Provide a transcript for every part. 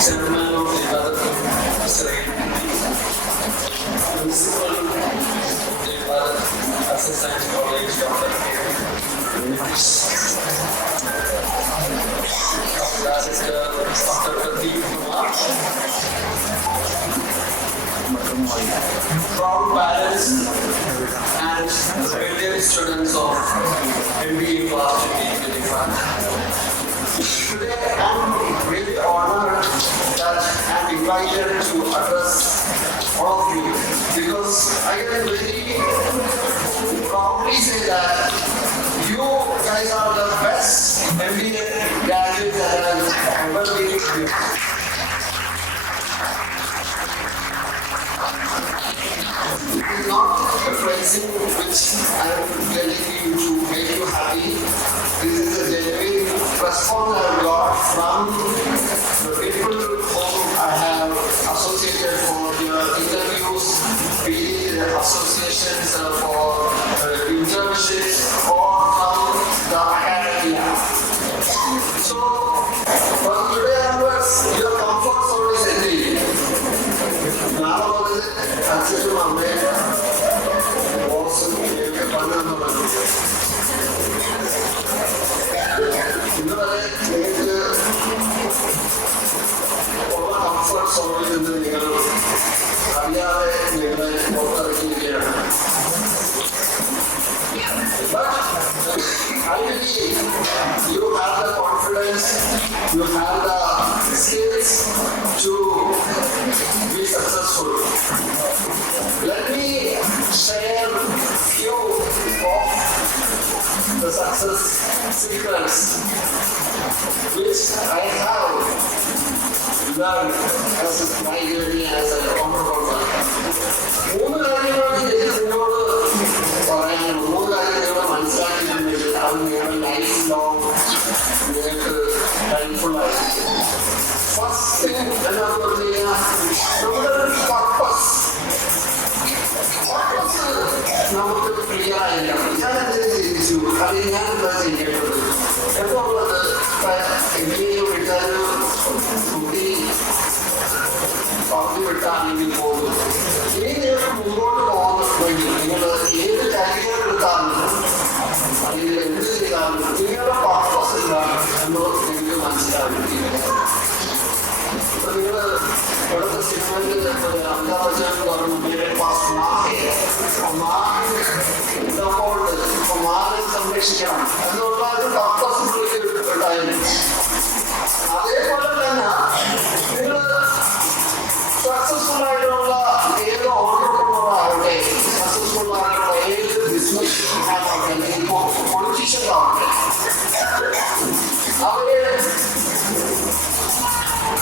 chairman of the Ibadat principal of the Ibadat Science College, Dr. Dr. Pradeep Kumar, proud parents and brilliant students of MBA class 2025. Today I'm really honored that I'm invited to address all of you because I can really proudly say that you guys are the best MBA graduates that I've ever been with. It is not a phrasing which I am telling you to make you happy. This is a genuine response I have got from the people whom I have associated for their interviews, be it associations for internships or from the academia. So, from today onwards, your comfort zone is ending. Now, what is it? Actually, my man was in the ഇന്നുവരെ നിങ്ങൾക്ക് ഉള്ള comfort സോണിൽ നിന്ന് നിങ്ങൾ അറിയാതെ നിങ്ങളെ പുറത്തിറക്കിയിരിക്കുകയാണ്. But I believe you have the confidence, you have the skills to be successful. Let me share few of the success secrets which I have learned as my journey as a entrepreneur. മൂന്ന് കാര്യങ്ങളാണ് എനിക്ക് നിങ്ങളോട് പറയാനുള്ളത്. മൂന്ന് കാര്യങ്ങൾ മനസ്സിലാക്കിയിട്ടുണ്ടെങ്കിൽ അത് നിങ്ങളുടെ life long നിങ്ങൾക്ക് ഹെൽപ്ഫുൾ ആയിരിക്കും. ഫസ്റ്റ് തിങ് എന്താണെന്ന് പറഞ്ഞു കഴിഞ്ഞാൽ നമ്മുടെ ഒരു പർപ്പസ് നമുക്ക് ക്ലിയർ ആയിരിക്കണം. ഞാൻ എന്തിനു ചിന്തിച്ചു, അല്ലെങ്കിൽ ഞാൻ എന്താ ചെയ്യേണ്ടത് എന്നുള്ളത് എങ്ങനെയോ വിട്ടാലും കുട്ടി പറഞ്ഞു വിട്ടാണെങ്കിൽ പോലും ഇനി നിങ്ങൾക്ക് മുമ്പോട്ട് പോകുന്നുണ്ടെങ്കിൽ നിങ്ങൾ ഏത് കരിയർ എടുത്താലും അല്ലെങ്കിൽ എന്ത് ചെയ്താലും നിങ്ങളുടെ പർപ്പസ് എന്താണ് എന്ന് നിങ്ങൾക്ക് മനസ്സിലാവുകയും നിങ്ങൾ ഇവിടുത്തെ സിനിമയിൽ അമിതാഭ് ബച്ചൻ പറഞ്ഞു മേരെ പാസ് മാറിനെ സംരക്ഷിക്കണം എന്നുള്ള ഒരു പർപ്പസ് ഉണ്ടായിരുന്നു. അതേപോലെ തന്നെ നിങ്ങൾ സക്സസ്ഫുൾ ആയിട്ടുള്ള ഏത് ഓർഡർ ആവട്ടെ, സക്സസ്ഫുൾ ആയിട്ടുള്ള ഏത് ബിസിനസ് ആവട്ടെ, പൊളിറ്റീഷ്യൻസ് ആവട്ടെ, അവര്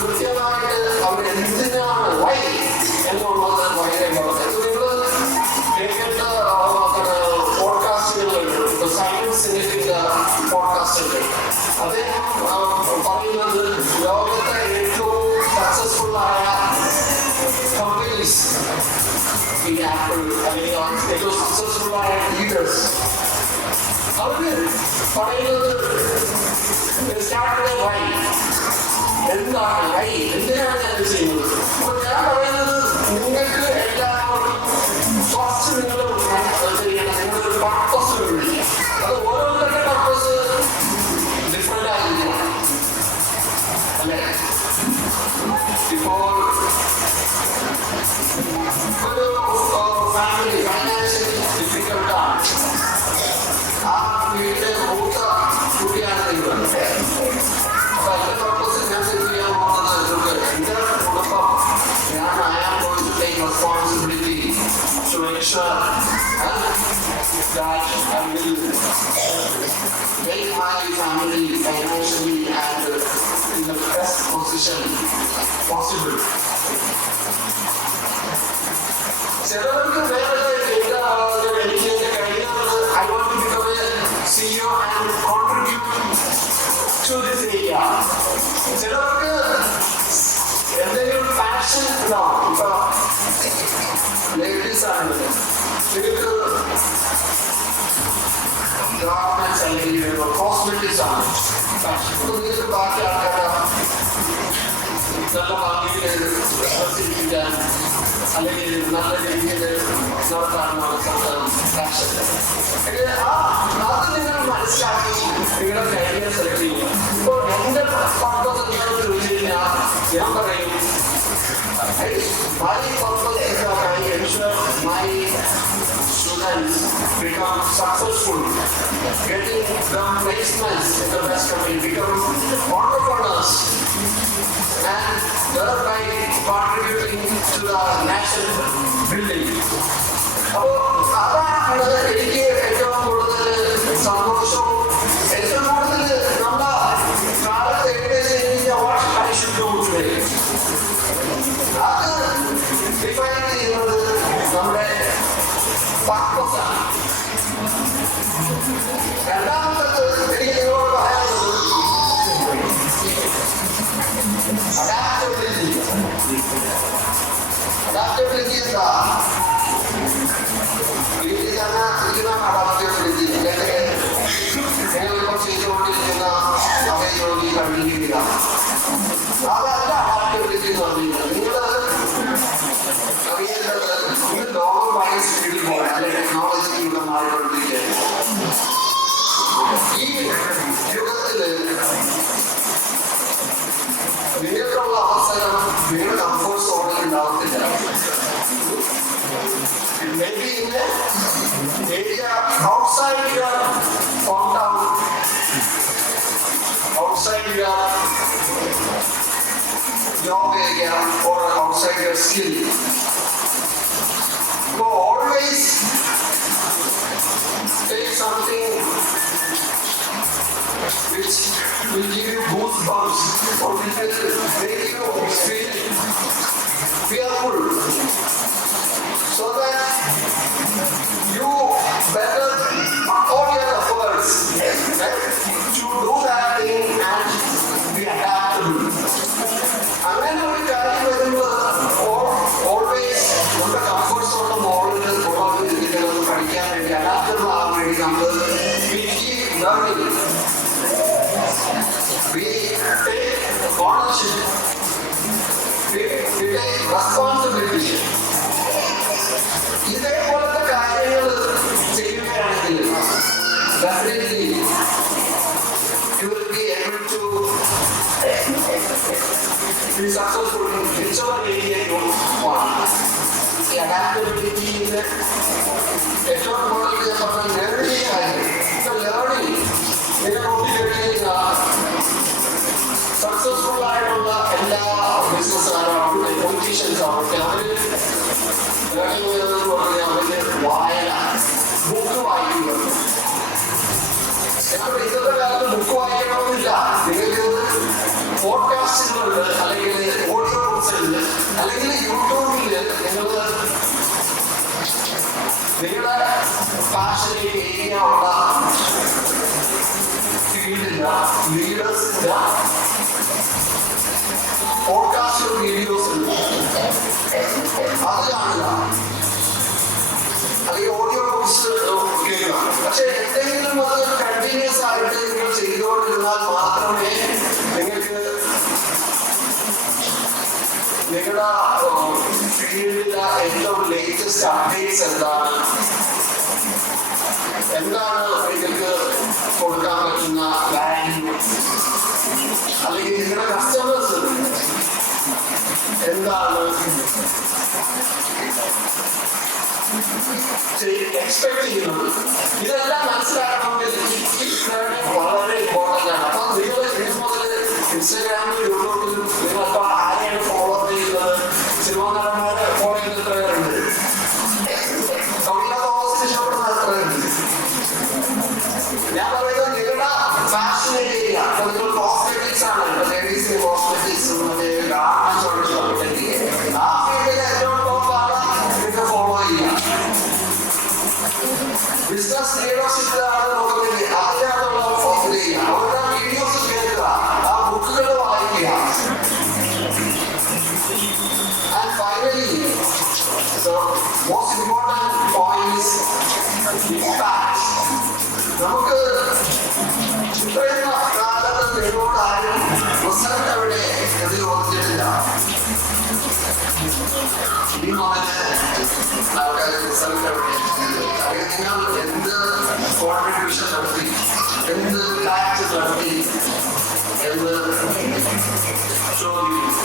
കൃത്യമായിട്ട് അവരെന്തിനാണ് വൈ എന്നുള്ളത് വളരെ വളരെ നിങ്ങൾ കേൾക്കേണ്ട പോഡ്കാസ്റ്റുകളുണ്ട്. സയൻസ് സിനിമയുടെ പോഡ്കാസ്റ്റുകൾ അദ്ദേഹം പറയുന്നത് ലോകത്തെ ഏറ്റവും സക്സസ്ഫുൾ ആയ കമ്പനീസ് ഈ ആപ്പിൾ അല്ലെങ്കിൽ ഏറ്റവും സക്സസ്ഫുൾ ആയ ലീഡേഴ്സ് അവര് പറയുന്നത് വൈ എന്താണ് വൈ എന്തിനാണ് ഞാൻ ചെയ്യുന്നത്. അപ്പൊ ഞാൻ പറയുന്നത് നിങ്ങൾക്ക് എല്ലാവർക്കും ഫസ്റ്റ് നിങ്ങൾ ചെയ്യണം, നിങ്ങളൊരു പർപ്പസ് വിളിക്കുക. അത് ഓരോരുത്തരുടെ പർപ്പസ് ഡിഫറെന്റ് ആയിരിക്കണം അല്ലേ. ഇപ്പോൾ ഒരു ഫാമിലി ഫൈനാൻഷ്യലി ഡിഫിക്കൽട്ടാണ്, ആ വീട്ടിലെ മൂത്ത കുട്ടിയാണ് നിങ്ങൾ. അപ്പൊ എന്റെ പർപ്പസ് ഞാൻ ചെയ്യാൻ പോകുന്നത് എന്റെ കുടുംബം ഞാൻ I am going to take responsibility to ensure that I will make my family financially and in the best position possible. ചിലർക്ക് വേറെ എനിക്ക് കഴിഞ്ഞത് I want to become a CEO and contribute to this area. ചിലർക്ക് എന്തെങ്കിലും passion ഉണ്ടാവും. ഇപ്പൊ ladies ആണ്, നിങ്ങൾക്ക് ഗവൺമെന്റ് അല്ലെങ്കിൽ കോസ്മെറ്റിക്സ് ആണ്. നിങ്ങൾക്ക് ബാക്കി ആൾക്കാരെ നല്ല ഭാഗ്യത്തിൽ പ്രസിദ്ധിക്കാൻ അല്ലെങ്കിൽ നല്ല രീതിയിൽ നടത്താനുള്ള പാഷൻ. അത് നിങ്ങൾ മനസ്സിലാക്കി നിങ്ങളുടെ കരിയർ സെലക്ട് ചെയ്യും. ഇപ്പോൾ എന്റെ പർപ്പസ് എന്താണെന്ന് ചോദിച്ചു കഴിഞ്ഞാൽ ഞാൻ പറയും my purpose is that I ensure my students become successful, getting them placements in the best company, become entrepreneurs, and thereby contributing to the national building. അപ്പോൾ അതാണ് എനിക്ക് ഏറ്റവും കൂടുതൽ സന്തോഷവും ഏറ്റവും കൂടുതൽ നമ്മുടെ കാലത്ത് ഏകദേശം what I should do today. അത് ഡിഫൈൻ ചെയ്യുന്നത് നമ്മുടെ പർപ്പസാണ്. രണ്ടാമത്തത് എനിക്ക് നിങ്ങളോട് പറയാനുള്ളത് അഡാപ്റ്റബിലിറ്റി. അഡാപ്റ്റബിലിറ്റി എന്താ? വീട്ടിൽ തന്നെ ഇരിക്കുന്ന അഡാപ്റ്റബിലിറ്റി നിങ്ങളിപ്പോൾ ചെയ്തുകൊണ്ടിരിക്കുന്ന അതേ ജോലി കണ്ടിരിക്കുക. അതല്ല അഡാപ്റ്റബിലിറ്റി എന്ന് പറഞ്ഞിരിക്കുന്നത്. നിങ്ങൾ അറിയേണ്ടത് നിങ്ങൾ ലോകം ഭയങ്കര സ്പീഡിൽ പോകാൻ അല്ലെങ്കിൽ ടെക്നോളജി ഇവിടെ മാറിക്കൊണ്ടിരിക്കുകയാണ്. ഈ യുഗത്തില് നിങ്ങൾക്കുള്ള അവസരം നിങ്ങളുടെ കംഫോർട്ട് സോണിൽ ഉണ്ടാവത്തില്ല. Maybe in the area outside your hometown, outside your job area or outside your skill. So always take something which will give you goosebumps or which will make you feel fearful, so that you better all your efforts to do that thing and be adaptable. അങ്ങനെ ഒരു കാര്യം വരുമ്പോൾ always നമ്മുടെ comfort സോണിന്റെ മുകളിൽ പുറത്ത് പഠിക്കാൻ വേണ്ടി അഡാപ്റ്റബിൾ ആകാൻ വേണ്ടി നമ്മൾ learning. We take ownership. We take responsibility. ഇതേപോലത്തെ കാര്യങ്ങൾ ചെയ്യുകയാണെങ്കിൽ definitely you will be able to be successful in whichever area you want. ഈ അഡാപ്റ്റബിലിറ്റിയിൽ ഏറ്റവും കൂടുതൽ പറഞ്ഞ ലേണിംഗ് കാര്യം. ലേണിംഗ് നിങ്ങൾ നോക്കിക്കഴിഞ്ഞാൽ സക്സസ്ഫുൾ ആയിട്ടുള്ള എല്ലാ ബിസിനസ്സുകാരാവട്ടെ പൊളിറ്റീഷ്യൻസ് ആവട്ടെ അവര് ലേണിംഗ് എന്ന് പറഞ്ഞാൽ അവര് വായന ബുക്ക് വായിക്കുക. എന്നാൽ ഇന്നത്തെ കാലത്ത് ബുക്ക് വായിക്കണമെന്നില്ല. നിങ്ങൾക്ക് പോഡ്കാസ്റ്റുകളുണ്ട്, അല്ലെങ്കിൽ ഓഡിയോ ബുക്സ് ഉണ്ട്, അല്ലെങ്കിൽ യൂട്യൂബിൽ നിങ്ങളുടെ പാഷനിലേക്ക് ഏരിയയുള്ള ഫീൽഡില്ല ലീഡേഴ്സില്ല പോഡ്കാസ്റ്റ് വീഡിയോസ് ഉണ്ട്, അത് കാണുക, അല്ലെങ്കിൽ ഓഡിയോ ബുക്സ് കേൾക്കുക. പക്ഷെ എന്തെങ്കിലും അത് കണ്ടിന്യൂസ് ആയിട്ട് നിങ്ങൾ ചെയ്തുകൊണ്ടിരുന്നാൽ മാത്രമേ നിങ്ങൾക്ക് നിങ്ങളുടെ ഫീൽഡിലെ ഏറ്റവും ലേറ്റസ്റ്റ് അപ്ഡേറ്റ്സ് എന്താണ് നിങ്ങൾക്ക് കൊടുക്കാൻ പറ്റുന്ന വാല്യൂ, അല്ലെങ്കിൽ നിങ്ങളുടെ കസ്റ്റമേഴ്സ് എന്താണ് എക്സ്പെക്ട് ചെയ്യുന്നത്, ഇതെല്ലാം മനസ്സിലാക്കണമെങ്കിൽ വളരെ ഇമ്പോർട്ടൻ്റ് ആണ്. അപ്പം നിങ്ങൾ ഇനി മുതൽ ഇൻസ്റ്റാഗ്രാമിലും യൂട്യൂബിലും നിങ്ങളിപ്പോൾ ആരെയാണ് ഫോളോ ചെയ്യുന്നത്? സിനിമാ നടന്മാരെ ഫോളോ ചെയ്യുന്ന എത്ര പേരുണ്ട്? ഇഷ്ടപ്പെടുന്ന എത്ര പേരുണ്ട്? ഞാൻ പറയുന്നത് നിങ്ങളുടെ ഫാഷനേറ്റ് ചെയ്യുക. അപ്പോൾ നിങ്ങൾ കോസ്മെറ്റിക്സ് ആണ്, ലേഡീസിന് കോസ്മെറ്റിക്സ് ആ ഫീൽഡിൽ ഏറ്റവും ടോപ്പാണ് നിങ്ങൾക്ക് ഫോളോ ചെയ്യുക. ബിസിനസ് ലീഡർഷിപ്പിലാണ് നോക്കുന്നത്, അതിനകത്തുള്ള ഫോക്കസ് ചെയ്യുക. അവരുടെ വീഡിയോസ് കേൾക്കുക, ആ ബുക്കുകൾ വായിക്കുക. And finally, the most important point is impact. നമുക്ക് ഇത്രയും കാലത്ത് നിങ്ങളോട് ആരും റിസൾട്ട് അവിടെ എതിർ ചോദിച്ചിട്ടില്ല. കോൺട്രിബ്യൂഷൻ നടത്തി, എന്ത് ടാക്സ് നടത്തി എന്ന് ചോദിക്കും.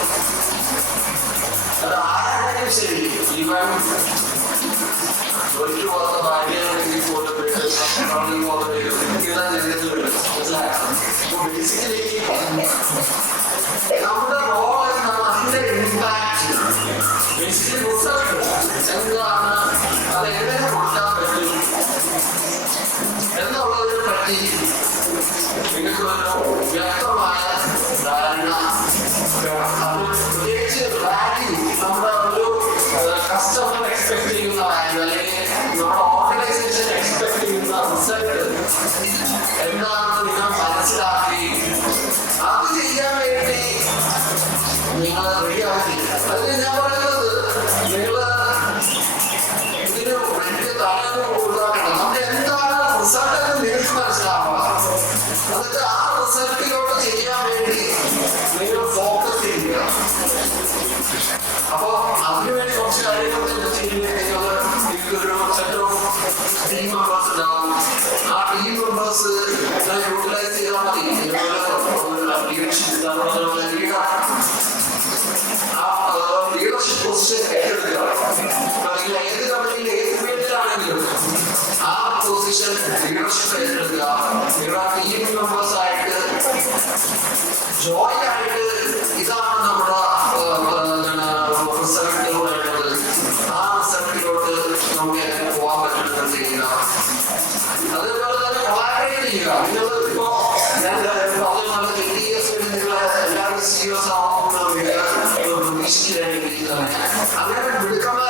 അത് ആരാണെങ്കിലും ശരി, ഇവൻ ഒരു വന്ന ഭാര്യയാണെങ്കിൽ പോലും ബേസിക്കലി നമ്മുടെ റോൾ എന്താണ്, അതിന്റെ ഇമ്പാക്ട് ബേസിക്കലി എന്താണ്, അത് എങ്ങനെ കൊടുക്കാൻ പറ്റും എന്നുള്ളതിനെ പറ്റി നിങ്ങൾക്ക് ഒരു വ്യക്തമായ ധാരണ. അത് പ്രത്യേകിച്ച് വാല്യൂ, നമ്മുടെ ഒരു കസ്റ്റമർ എക്സ്പെക്ട് ചെയ്യുന്ന വാല്യൂ അല്ലെങ്കിൽ നമ്മുടെ ഓർഗനൈസേഷൻ എക്സ്പെക്ട് ചെയ്യുന്ന റിസൾട്ട് എന്താണെന്ന് നിങ്ങൾ മനസ്സിലാക്കി അത് ചെയ്യാൻ വേണ്ടി നിങ്ങൾ റെഡിയാക്കി. അതിന് ഞാൻ പറയുന്നത്, നിങ്ങൾ ഇതിന് വലിയ താല്പര്യം കൊടുക്കാറുണ്ട്. നമ്മുടെ എന്താണ് റിസൾട്ട് എന്ന് നിങ്ങൾക്ക് മനസ്സിലാവുക. എന്നിട്ട് ആ റിസൾട്ടിലോട്ട് ചെയ്യാൻ വേണ്ടി നിങ്ങൾ ഫോക്കസ് ചെയ്യുക. അപ്പൊ അതിനുവേണ്ടി കുറച്ച് കാര്യങ്ങൾ നിങ്ങൾക്കൊരു സെറ്റ് ഓഫ് ടീം മെമ്പേഴ്സ് ഉണ്ടാവും. ആ ടീം മെമ്പേഴ്സ് യൂട്ടിലൈസ് ചെയ്താൽ മതി. ലീഡർഷിപ്പ് പൊസിഷൻ ഏറ്റെടുക്കുക. നിങ്ങൾ ഏത് കമ്പനിയിൽ ഏത് ഫീൽഡിലാണെങ്കിലും ആ പൊസിഷൻ ലീഡർഷിപ്പ് ഏറ്റെടുക്കുക. നിങ്ങളുടെ ടീം മെമ്പേഴ്സ് ആയിട്ട് ജോയിൻ ആയിട്ട് ഇതാണ് നമ്മുടെ റിസൾട്ട് വേണ്ടത്. ആ റിസൾട്ടിലോട്ട് നമുക്ക് എങ്ങനെ പോകാൻ പറ്റുന്നത് ചെയ്യുക. അതേപോലെ തന്നെ കൊളാബറേറ്റ് ചെയ്യുക. നിങ്ങൾ ഇപ്പോ ഞാൻ എല്ലാവരും സീരിയസ് ആവുന്ന പ്രതീക്ഷിച്ചില്ലെങ്കിൽ അങ്ങനെ വിളിക്കുന്ന